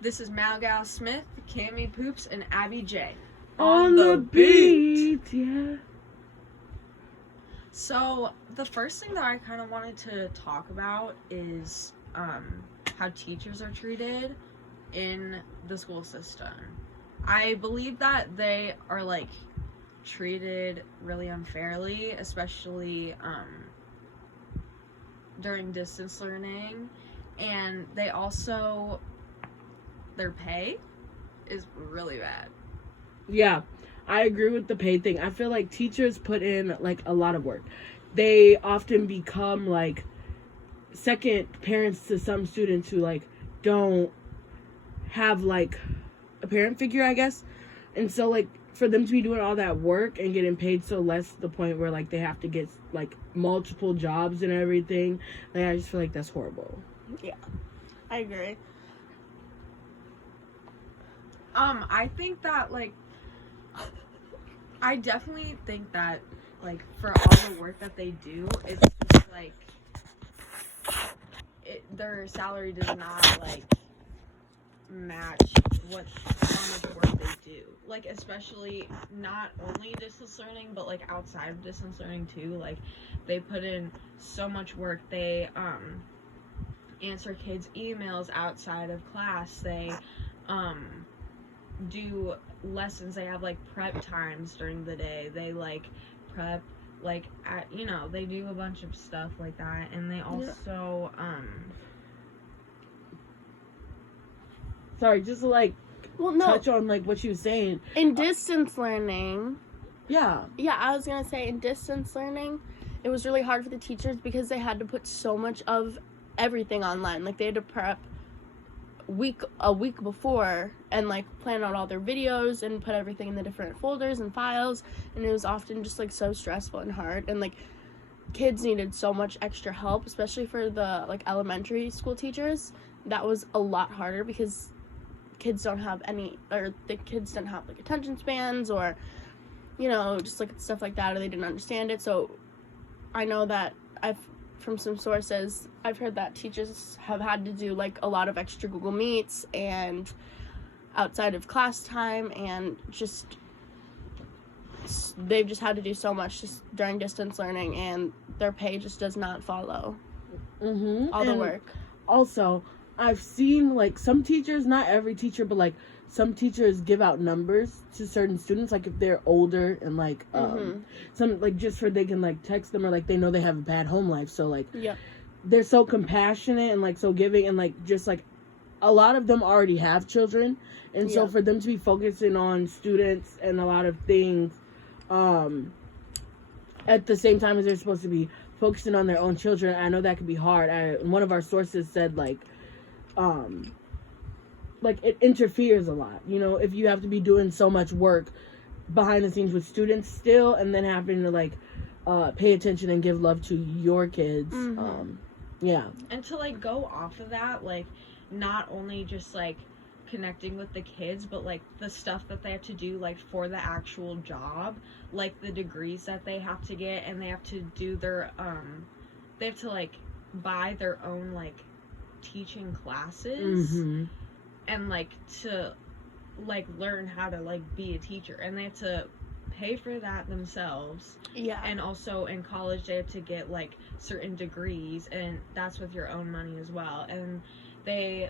This is Malgal Smith, Cammy Poops, and Abby J. On the beat, yeah. So, the first thing that I kind of wanted to talk about is how teachers are treated in the school system. I believe that they are, like, treated really unfairly, especially during distance learning. And they also, their pay is really bad. Yeah, I agree with the pay thing. I feel like teachers put in, like, a lot of work. They often become, like, second parents to some students who, like, don't have, like, a parent figure, I guess. And so, like, for them to be doing all that work and getting paid so less to the point where, like, they have to get, like, multiple jobs and everything, like, I just feel like that's horrible. Yeah, I agree. I think that, like, I definitely think that, like, for all the work that they do, it's just, like, their salary does not, like, match how much work they do. Like, especially not only distance learning, but, like, outside of distance learning, too. Like, they put in so much work. They, answer kids' emails outside of class. They, do lessons. They have, like, prep times during the day. They, like, prep, like, they do a bunch of stuff like that. And they also, Sorry, just to, like, touch on, like, what you were saying. In distance learning... Yeah, I was going to say, in distance learning, it was really hard for the teachers because they had to put so much of everything online. Like, they had to prep a week before and, like, plan out all their videos and put everything in the different folders and files, and it was often just, like, so stressful and hard, and, like, kids needed so much extra help, especially for the, like, elementary school teachers. That was a lot harder because kids don't have like attention spans, or, you know, just like stuff like that, or they didn't understand it. So I know that from some sources, I've heard that teachers have had to do, like, a lot of extra Google Meets and outside of class time, and they've just had to do so much just during distance learning, and their pay just does not follow all the work. Also, I've seen, like, some teachers, not every teacher, but, like, some teachers give out numbers to certain students, like, if they're older, and, like, some, like, just for they can, like, text them, or, like, they know they have a bad home life, so, like, they're so compassionate and, like, so giving, and, like, just, like, a lot of them already have children, and so for them to be focusing on students and a lot of things, at the same time as they're supposed to be focusing on their own children, I know that can be hard. One of our sources said, like, it interferes a lot, you know, if you have to be doing so much work behind the scenes with students still, and then having to, like, pay attention and give love to your kids. And to, like, go off of that, like, not only just, like, connecting with the kids, but, like, the stuff that they have to do, like, for the actual job, like, the degrees that they have to get, and they have to do their they have to, like, buy their own, like, teaching classes, and, like, to, like, learn how to, like, be a teacher, and they have to pay for that themselves. And also in college they have to get, like, certain degrees, and that's with your own money as well, and they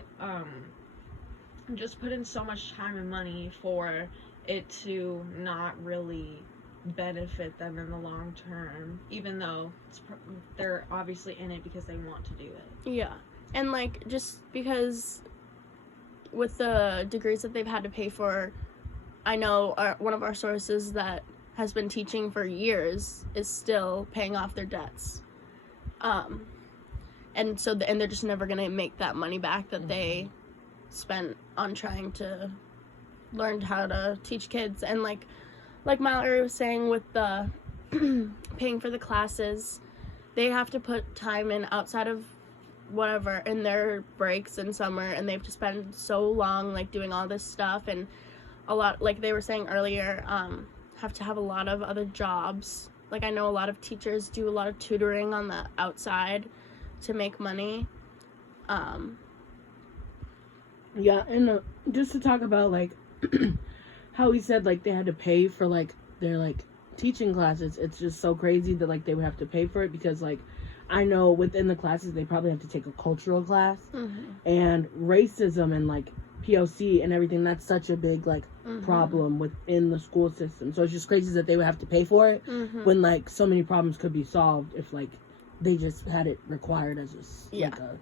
just put in so much time and money for it to not really benefit them in the long term, even though they're obviously in it because they want to do it. And, like, just because with the degrees that they've had to pay for, I know one of our sources that has been teaching for years is still paying off their debts. And they're just never going to make that money back that they spent on trying to learn how to teach kids. And, like Mallory was saying with the paying for the classes, they have to put time in outside of whatever in their breaks in summer, and they have to spend so long, like, doing all this stuff, and a lot, like they were saying earlier, have to have a lot of other jobs. Like, I know a lot of teachers do a lot of tutoring on the outside to make money. Yeah, and just to talk about like how he said like they had to pay for like their like teaching classes. It's just so crazy that like they would have to pay for it because like I know within the classes they probably have to take a cultural class and racism and like POC and everything. That's such a big like problem within the school system. So it's just crazy that they would have to pay for it when like so many problems could be solved if like they just had it required as just like a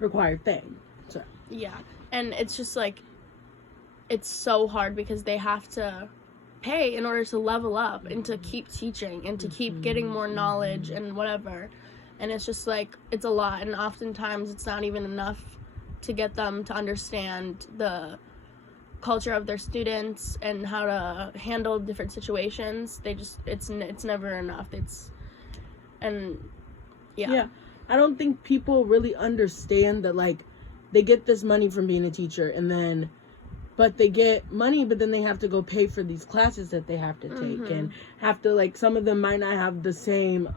required thing. So yeah, and it's just like it's so hard because they have to pay in order to level up and to keep teaching and to keep getting more knowledge and whatever. And it's just like it's a lot, and oftentimes it's not even enough to get them to understand the culture of their students and how to handle different situations. They just it's never enough. Yeah. I don't think people really understand that like they get this money from being a teacher and then but they get money but then they have to go pay for these classes that they have to take and have to like some of them might not have the same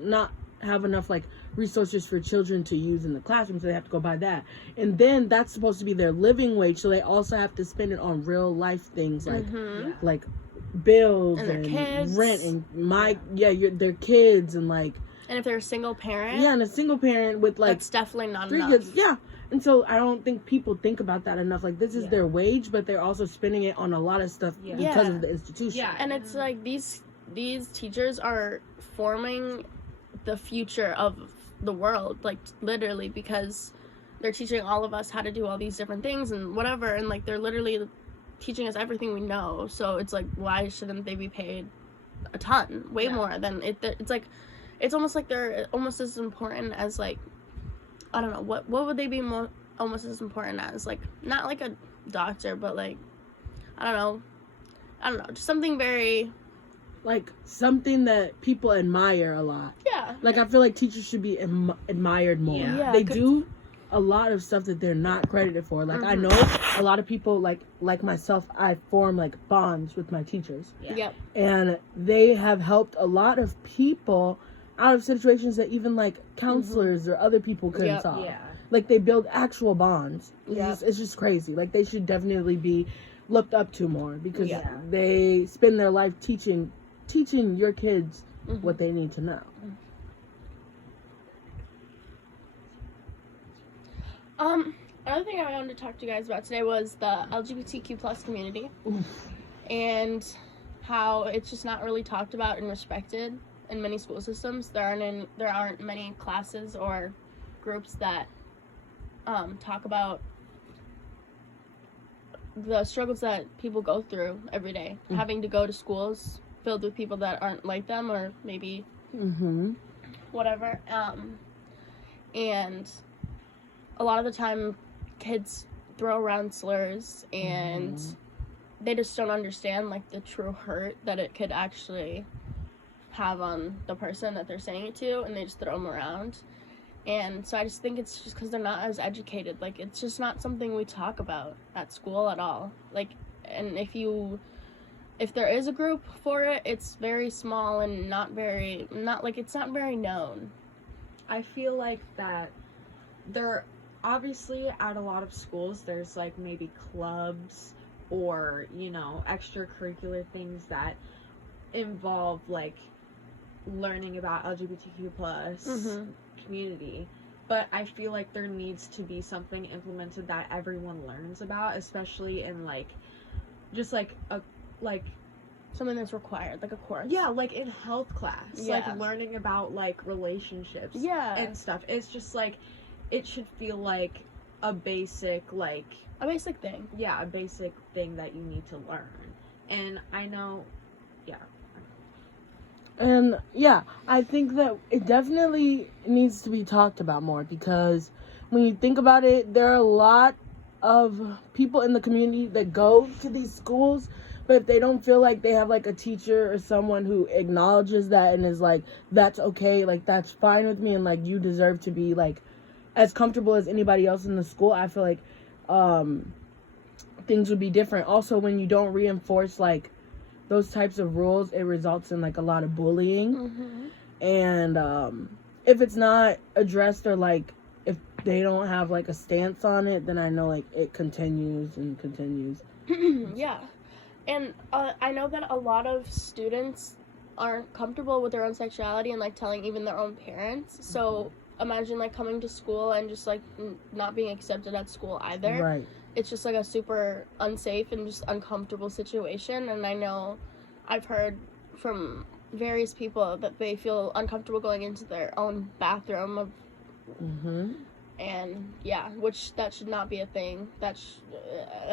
not have enough like resources for children to use in the classroom, so they have to go buy that, and then that's supposed to be their living wage, so they also have to spend it on real life things like bills and kids. Rent and their kids and like, and if they're a single parent, and a single parent with like that's definitely not 3 enough. kids, and so I don't think people think about that enough. Like this is their wage, but they're also spending it on a lot of stuff because of the institution. And it's like these teachers are forming the future of the world, like literally, because they're teaching all of us how to do all these different things and whatever, and like they're literally teaching us everything we know. So it's like, why shouldn't they be paid a ton, way more than it? It's like, it's almost like they're almost as important as like, I don't know, what would they be almost as important as, like not like a doctor, but like I don't know, just something very like something that people admire a lot. Yeah. Like I feel like teachers should be admired more. Yeah, they do a lot of stuff that they're not credited for. Like I know a lot of people like myself, I form like bonds with my teachers. Yep. And they have helped a lot of people out of situations that even like counselors or other people couldn't solve. Yeah. Like they build actual bonds. It's just crazy. Like they should definitely be looked up to more because they spend their life teaching your kids what they need to know. Another thing I wanted to talk to you guys about today was the LGBTQ plus community and how it's just not really talked about and respected in many school systems. There aren't many classes or groups that talk about the struggles that people go through every day, having to go to schools filled with people that aren't like them or maybe whatever. And a lot of the time kids throw around slurs and they just don't understand like the true hurt that it could actually have on the person that they're saying it to, and they just throw them around. And so I just think it's just because they're not as educated. Like it's just not something we talk about at school at all. Like, and if there is a group for it, it's very small and it's not very known. I feel like that there obviously at a lot of schools there's like maybe clubs or, you know, extracurricular things that involve like learning about LGBTQ plus community, but I feel like there needs to be something implemented that everyone learns about, especially in like just like a something that's required, like a course. Yeah, like in health class. Like learning about like relationships and stuff. It's just like it should feel like a basic thing. Yeah, a basic thing that you need to learn. And I know And I think that it definitely needs to be talked about more because when you think about it, there are a lot of people in the community that go to these schools, but if they don't feel like they have like a teacher or someone who acknowledges that and is like, that's okay, like that's fine with me, and like you deserve to be like as comfortable as anybody else in the school, I feel like things would be different. Also, when you don't reinforce like those types of rules, it results in like a lot of bullying. And if it's not addressed, or like if they don't have like a stance on it, then I know like it continues and continues. Yeah. And I know that a lot of students aren't comfortable with their own sexuality and like telling even their own parents. So imagine like coming to school and just like not being accepted at school either. Right. It's just like a super unsafe and just uncomfortable situation. And I know I've heard from various people that they feel uncomfortable going into their own bathroom of, and yeah, which that should not be a thing. That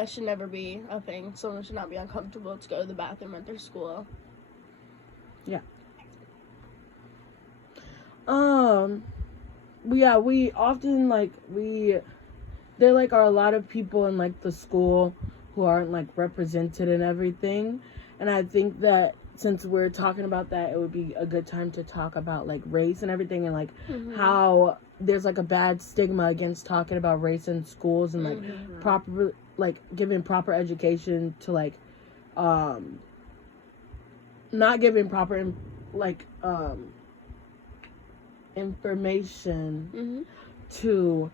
should never be a thing. Someone should not be uncomfortable to go to the bathroom at their school. Yeah. Yeah, we often there like are a lot of people in like the school who aren't like represented and everything, and I think that since we're talking about that, it would be a good time to talk about like race and everything, and like how there's like a bad stigma against talking about race in schools, and like proper like giving proper education to like not giving proper information to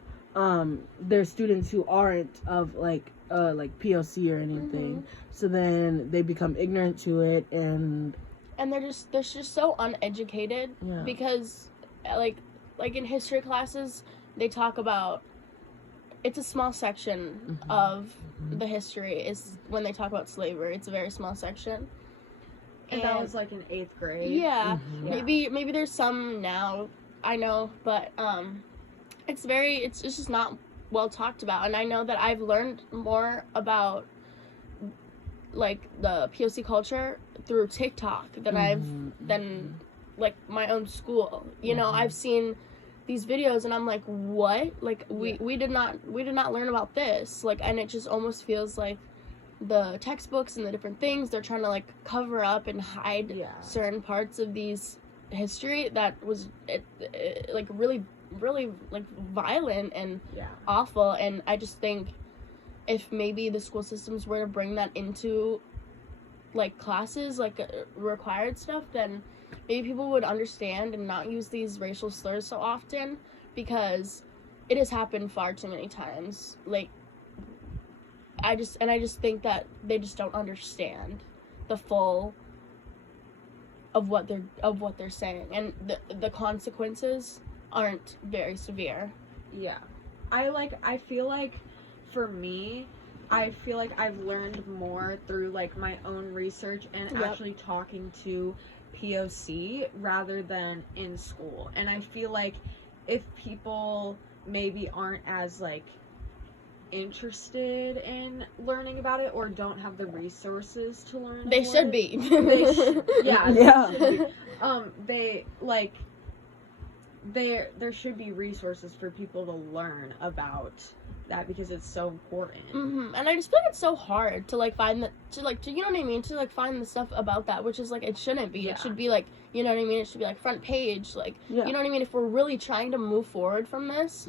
their students who aren't of like POC or anything. So then they become ignorant to it, and they're just so uneducated. Yeah. Because like in history classes they talk about, it's a small section of the history is when they talk about slavery. It's a very small section. And that was like in 8th grade. Yeah. Maybe there's some now, I know, but it's just not well talked about. And I know that I've learned more about like the POC culture through TikTok than like my own school. You know, I've seen these videos and I'm like, what? Like we did not learn about this. Like, and it just almost feels like the textbooks and the different things, they're trying to like cover up and hide certain parts of these history that was like really like violent and awful. And I just think if maybe the school systems were to bring that into like classes, like required stuff, then maybe people would understand and not use these racial slurs so often, because it has happened far too many times. Like I just think that they just don't understand the full of what they're saying, and the consequences aren't very severe. Yeah. I feel like for me, I feel like I've learned more through like my own research and actually talking to POC rather than in school. And I feel like if people maybe aren't as like interested in learning about it or don't have the resources to learn, they should be. They should be. There should be resources for people to learn about that, because it's so important. And I just feel like it's so hard to like find you know what I mean, to like find the stuff about that, which is like, it shouldn't be. It should be like, you know what I mean, it should be like front page, like you know what I mean. If we're really trying to move forward from this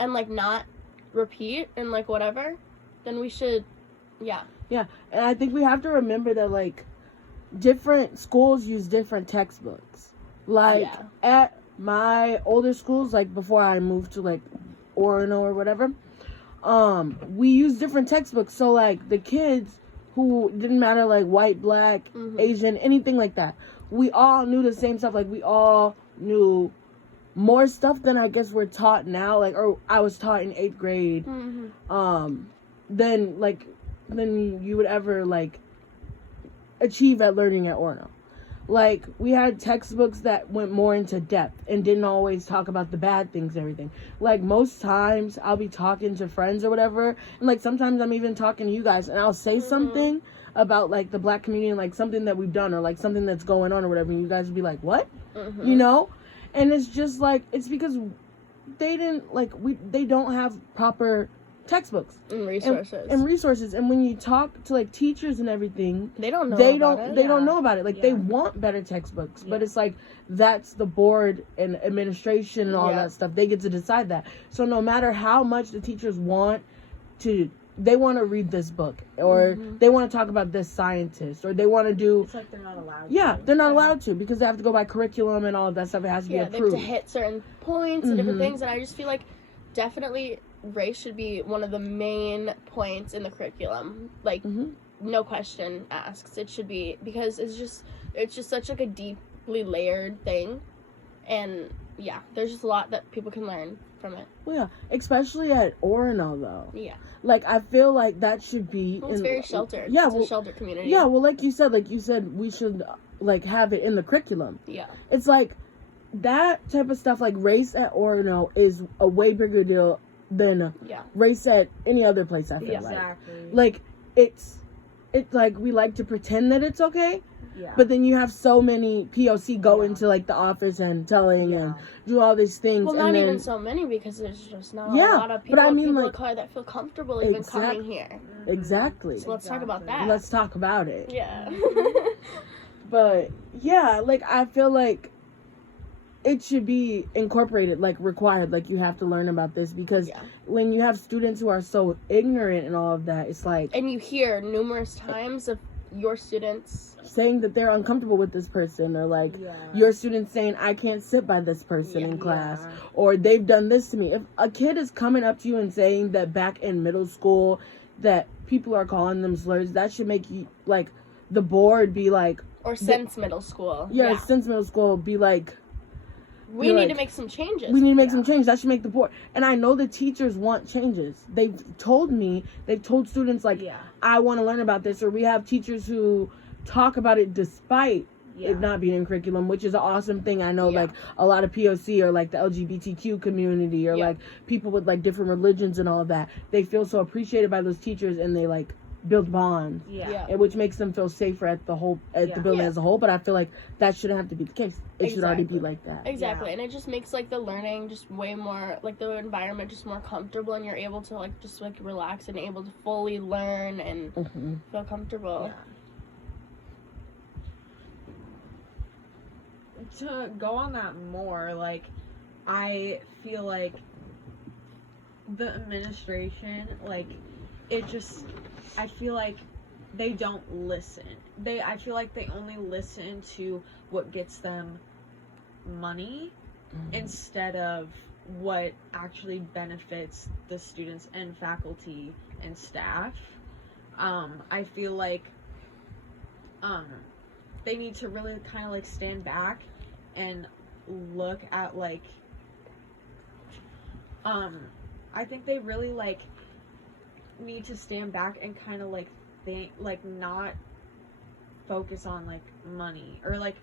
and like not repeat and like whatever, then we should and I think we have to remember that like different schools use different textbooks. Like at my older schools, like before I moved to like Orono or whatever, we use different textbooks. So like the kids who didn't matter like white, black, Asian, anything like that, we all knew the same stuff. Like we all knew more stuff than I guess we're taught now, like, or I was taught in 8th grade, than you would ever like achieve at learning at Orono. Like we had textbooks that went more into depth and didn't always talk about the bad things and everything. Like most times I'll be talking to friends or whatever, and like sometimes I'm even talking to you guys, and I'll say something about like the black community and like something that we've done or like something that's going on or whatever, and you guys would be like, what? You know? And it's just like, it's because they don't have proper textbooks and resources. And when you talk to like teachers and everything, they don't know about it. Like they want better textbooks, but it's like that's the board and administration and all that stuff. They get to decide that. So no matter how much the teachers they want to read this book, or they want to talk about this scientist, or they want to do, it's like they're not allowed to. They're not allowed to, because they have to go by curriculum and all of that stuff. It has to be approved. They have to hit certain points and different things, and I just feel like definitely race should be one of the main points in the curriculum. Like, no question asked. It should be, because it's just such like a deeply layered thing, and yeah, there's just a lot that people can learn from it. Well, yeah, especially at Orono though. Yeah. Like, I feel like that should be. Well, it's very sheltered. Yeah, it's a sheltered community. Yeah, well, like you said, we should like have it in the curriculum. Yeah. It's like that type of stuff. Like, race at Orono is a way bigger deal than race at any other place. I feel exactly. Like it's like we like to pretend that it's okay. Yeah. But then you have so many POC go into like the office and telling and do all these things. Well, and not then, even so many, because there's just not a lot of people, but I mean, people like, of color that feel comfortable even coming here. Exactly. So let's talk about that. Let's talk about it. Yeah. But yeah, like, I feel like it should be incorporated, like required, like you have to learn about this, because when you have students who are so ignorant and all of that, it's like, and you hear numerous times of your students saying that they're uncomfortable with this person, or like your students saying, I can't sit by this person in class, or they've done this to me. If a kid is coming up to you and saying that back in middle school that people are calling them slurs, that should make you, like, the board be like, or since middle school. Since middle school, be like, we need to make some changes. We need to make some changes. That should make the board. And I know the teachers want changes. They've told students, like, I want to learn about this. Or we have teachers who talk about it despite it not being in curriculum, which is an awesome thing. I know, like, a lot of POC or, like, the LGBTQ community or, like, people with, like, different religions and all of that. They feel so appreciated by those teachers, and they, like, build bonds, which makes them feel safer at the building as a whole. But I feel like that shouldn't have to be the case. It should already be like that. Exactly. And it just makes, like, the learning just way more, like, the environment just more comfortable, and you're able to, like, just, like, relax and able to fully learn and feel comfortable. To go on that more, like, I feel like the administration, like, I feel like they don't listen. I feel like they only listen to what gets them money instead of what actually benefits the students and faculty and staff. I feel like they need to really kind of, like, stand back and look at, like, I think they really, like, need to stand back and kind of, like, think, like, not focus on, like, money or, like,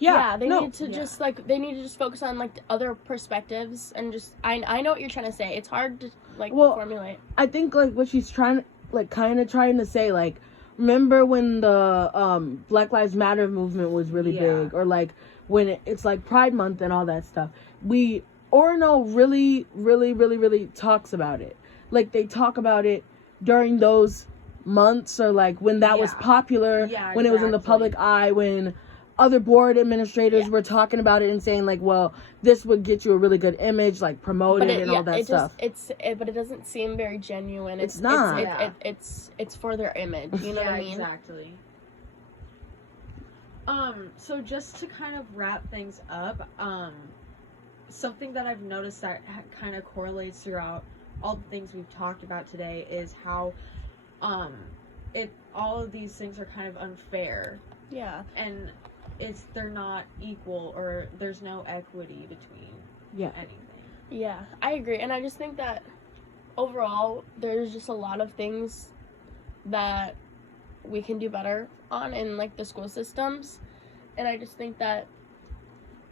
they need to just, like, they need to just focus on, like, other perspectives, and just I know what you're trying to say. It's hard to, like, formulate. I think, like, what she's trying to say, like, remember when the Black Lives Matter movement was really big, or, like, when it's like Pride Month and all that stuff. Orono really, really, really, really talks about it. Like, they talk about it during those months, or, like, when that was popular, when it was in the public eye, when other board administrators were talking about it and saying, like, well, this would get you a really good image, like, promote it and all that stuff. But it doesn't seem very genuine. It's not. It's for their image. You know what I mean? Exactly. So just to kind of wrap things up, something that I've noticed that kind of correlates throughout all the things we've talked about today is how all of these things are kind of unfair. Yeah. And they're not equal, or there's no equity between anything. Yeah, I agree. And I just think that overall there's just a lot of things that we can do better on in, like, the school systems. And I just think that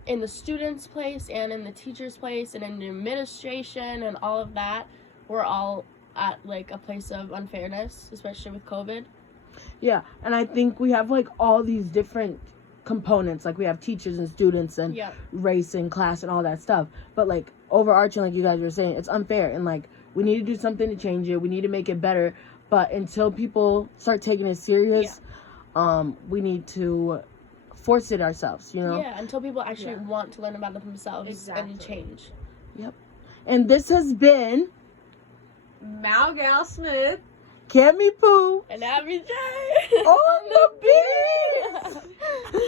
in the students' place and in the teachers' place and in the administration and all of that, we're all at, like, a place of unfairness, especially with COVID. Yeah, and I think we have, like, all these different components. Like, we have teachers and students and race and class and all that stuff. But, like, overarching, like you guys were saying, it's unfair. And, like, we need to do something to change it. We need to make it better. But until people start taking it serious, we need to force it ourselves, you know? Yeah, until people actually want to learn about it themselves and change. Yep. And this has been Mal Gal Smith, Cammy Pooh, and Abby J on the beat.